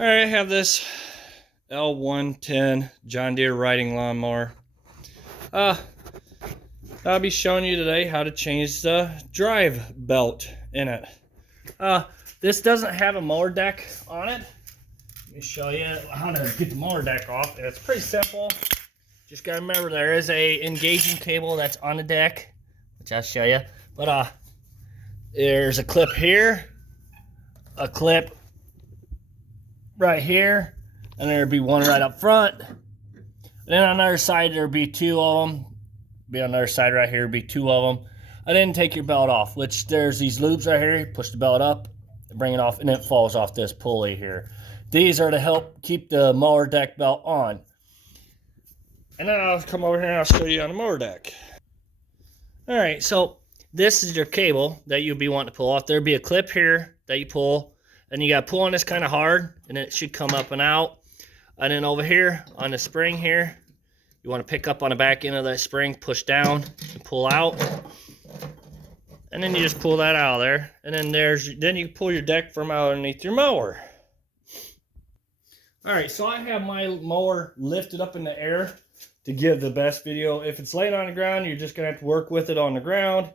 All right, I have this L110 John Deere riding lawnmower. I'll be showing you today how to change the drive belt in it. This doesn't have a mower deck on it. Let me show you how to get the mower deck off. It's pretty simple. Just gotta remember there is a engaging cable that's on the deck, which I'll show you. But there's a clip here, a clip right here, and there'd be one right up front. And then on the other side there'd be two of them. Be on the other side right here, be two of them. And then take your belt off, which there's these loops right here. You push the belt up, bring it off, and it falls off this pulley here. These are to help keep the mower deck belt on. And then I'll come over here and I'll show you on the mower deck. All right, so this is your cable that you'll be wanting to pull off. There'll be a clip here that you pull, and you got to pull on this kind of hard, and it should come up and out. And then over here on the spring here, you want to pick up on the back end of that spring, push down, and pull out. And then you just pull that out of there. And then you pull your deck from underneath your mower. All right, so I have my mower lifted up in the air to give the best video. If it's laying on the ground, you're just gonna have to work with it on the ground.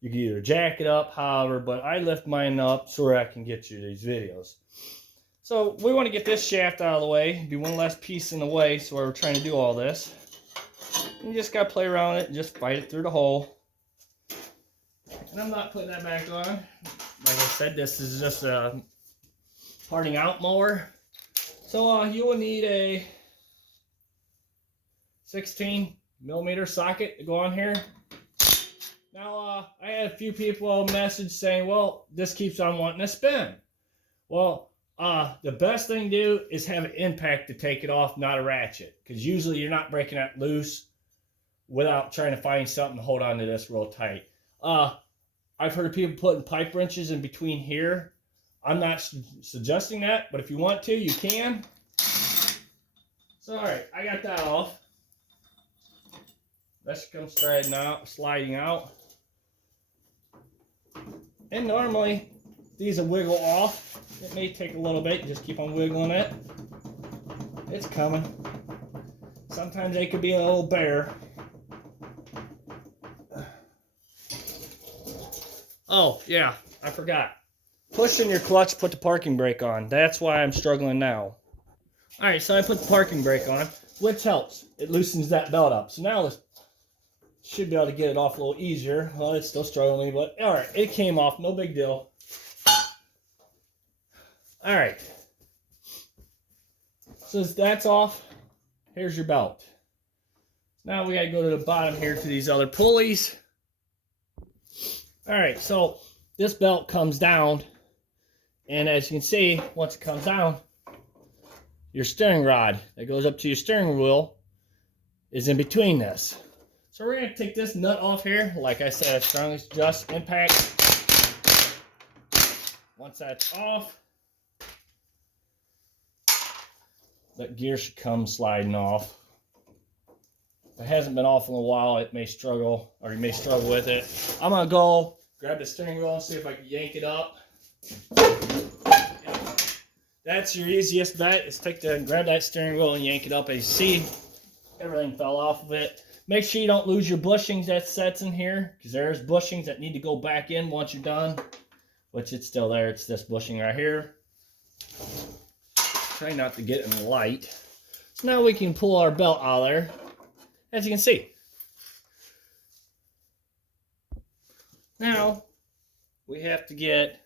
You can either jack it up, however, but I lift mine up so I can get you these videos. So we want to get this shaft out of the way, be one less piece in the way, so we're trying to do all this. You just gotta play around it and just fight it through the hole. And I'm not putting that back on. Like I said, this is just a parting out mower. So you will need a 16mm socket to go on here. Now, I had a few people message saying, well, this keeps on wanting to spin. Well, the best thing to do is have an impact to take it off, not a ratchet. Because usually you're not breaking that loose without trying to find something to hold on to this real tight. I've heard of people putting pipe wrenches in between here. I'm not suggesting that, but if you want to, you can. So, all right, I got that off. That should come sliding out. And normally, these will wiggle off. It may take a little bit. Just keep on wiggling it. It's coming. Sometimes they could be a little bare. Oh, yeah, I forgot. Pushing your clutch, put the parking brake on. That's why I'm struggling now. All right, so I put the parking brake on, which helps. It loosens that belt up. So now this should be able to get it off a little easier. Well, it's still struggling, but all right, it came off. No big deal. All right. Since that's off, here's your belt. Now we got to go to the bottom here to these other pulleys. All right, so this belt comes down, and as you can see, once it comes down, your steering rod that goes up to your steering wheel is in between this. So we're going to take this nut off here. Like I said, strongly just impact. Once that's off, that gear should come sliding off. If it hasn't been off in a while, it may struggle, or you may struggle with it. I'm going to go grab the steering wheel and see if I can yank it up. That's your easiest bet, is grab that steering wheel and yank it up. As you see, everything fell off of it. Make sure you don't lose your bushings that sets in here, because there's bushings that need to go back in once you're done, which it's still there. It's this bushing right here. Try not to get in the light. So now we can pull our belt out of there, as you can see. Now, we have to get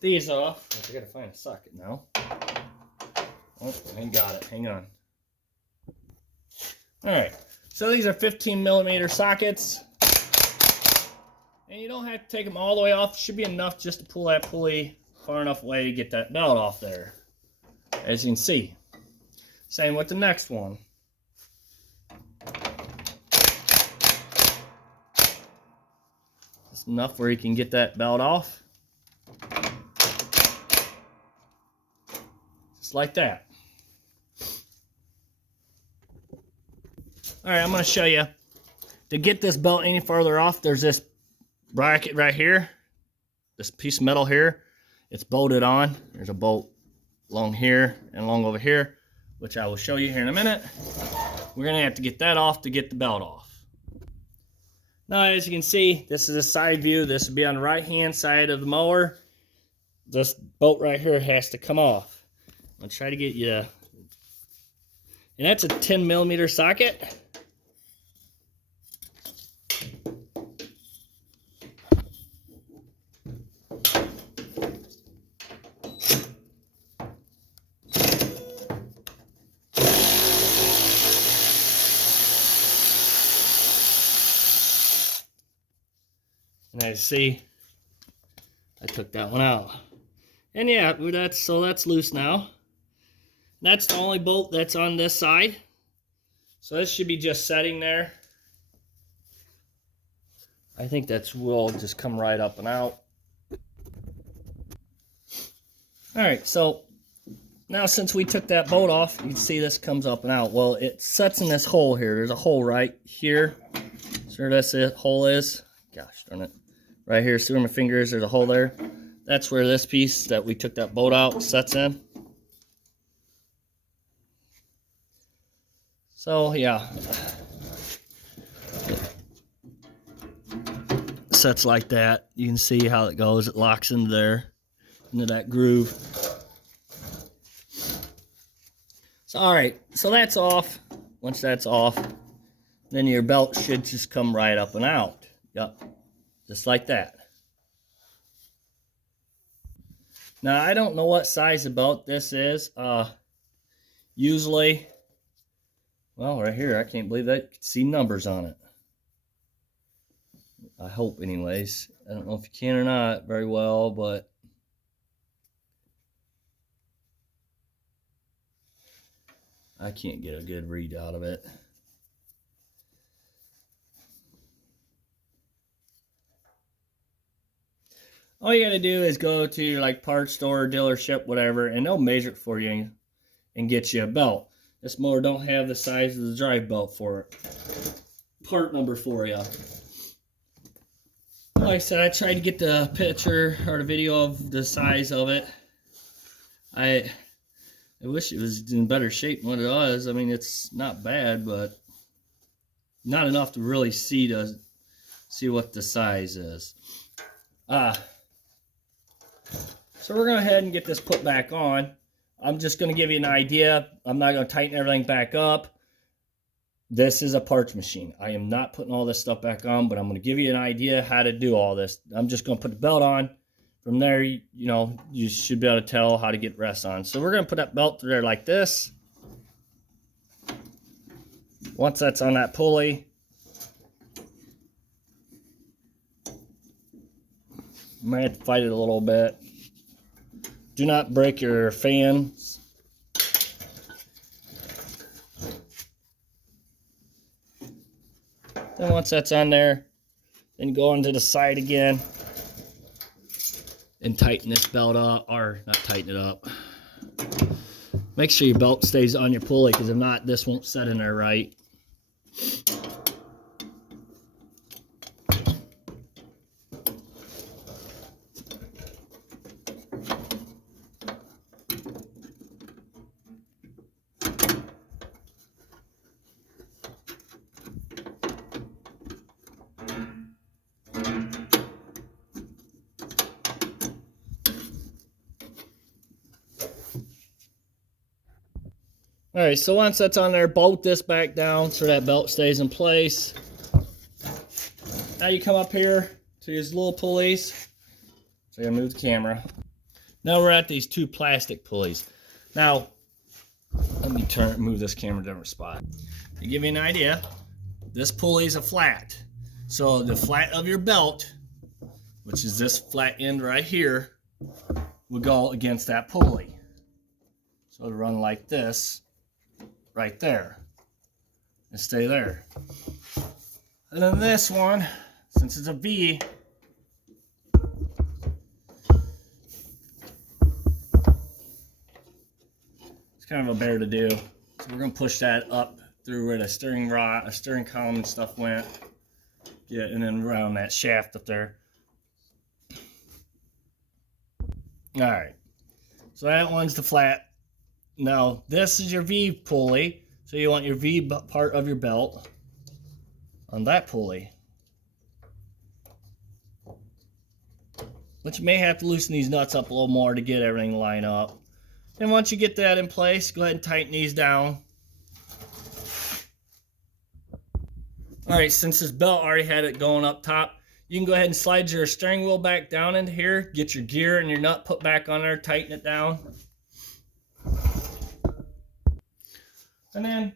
these off. I gotta find a socket now. Oh, I got it. Hang on. Alright, so these are 15mm sockets. And you don't have to take them all the way off. It should be enough just to pull that pulley far enough away to get that belt off there. As you can see. Same with the next one. Just enough where you can get that belt off. Just like that. All right, I'm going to show you. To get this belt any further off, there's this bracket right here. This piece of metal here. It's bolted on. There's a bolt along here and along over here, which I will show you here in a minute. We're gonna have to get that off to get the belt off. Now, as you can see, this is a side view. This would be on the right-hand side of the mower. This bolt right here has to come off. I'll try to get you, and that's a 10mm socket. And as you see, I took that one out. And yeah, that's loose now. That's the only bolt that's on this side. So this should be just setting there. I think will just come right up and out. Alright, so now since we took that bolt off, you can see this comes up and out. Well, it sets in this hole here. There's a hole right here. So that's it, hole is. Gosh darn it. Right here, see where my finger is, there's a hole there. That's where this piece that we took that bolt out sets in. So yeah, sets like that. You can see how it goes. It locks into there, into that groove. So all right, so that's off. Once that's off, then your belt should just come right up and out. Yep, just like that. Now I don't know what size of belt this is. Usually, well, right here, I can't believe that. You can see numbers on it. I hope, anyways. I don't know if you can or not very well, but I can't get a good read out of it. All you gotta do is go to your parts store, dealership, whatever, and they'll measure it for you and get you a belt. This mower don't have the size of the drive belt for it. Part number for you. Like I said, I tried to get the picture or the video of the size of it. I wish it was in better shape than what it was. I mean, it's not bad, but not enough to really see what the size is. So we're going to go ahead and get this put back on. I'm just going to give you an idea. I'm not going to tighten everything back up. This is a parts machine. I am not putting all this stuff back on, but I'm going to give you an idea how to do all this. I'm just going to put the belt on. From there, you should be able to tell how to get rest on. So we're going to put that belt through there like this. Once that's on that pulley, you might have to fight it a little bit. Do not break your fans. Then once that's on there, then go onto the side again and tighten this belt up, or not tighten it up. Make sure your belt stays on your pulley, because if not, this won't set in there right. All right, so once that's on there, bolt this back down so that belt stays in place. Now you come up here to these little pulleys. So I'm gonna move the camera. Now we're at these two plastic pulleys. Now, let me move this camera to a different spot. To give you an idea, this pulley is a flat. So the flat of your belt, which is this flat end right here, will go against that pulley. So it'll run like this. Right there, and stay there. And then this one, since it's a V, it's kind of a bear to do. So we're gonna push that up through where the steering rod, steering column and stuff went. Yeah, and then around that shaft up there. All right. So that one's the flat. Now this is your V pulley. So you want your V part of your belt on that pulley. But you may have to loosen these nuts up a little more to get everything to line up. And once you get that in place, go ahead and tighten these down. Alright, since this belt already had it going up top, you can go ahead and slide your steering wheel back down into here, get your gear and your nut put back on there, tighten it down. And then,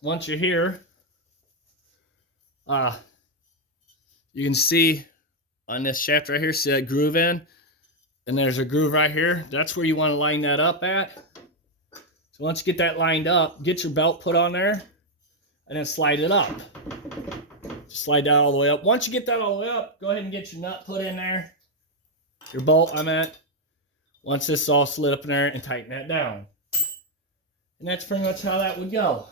once you're here, you can see on this shaft right here, see that groove in? And there's a groove right here. That's where you want to line that up at. So once you get that lined up, get your belt put on there, and then slide it up. Just slide that all the way up. Once you get that all the way up, go ahead and get your nut put in there. Your bolt, I meant. Once this is all slid up in there, and tighten that down. And that's pretty much how that would go.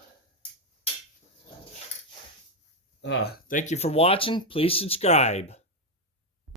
Thank you for watching. Please subscribe.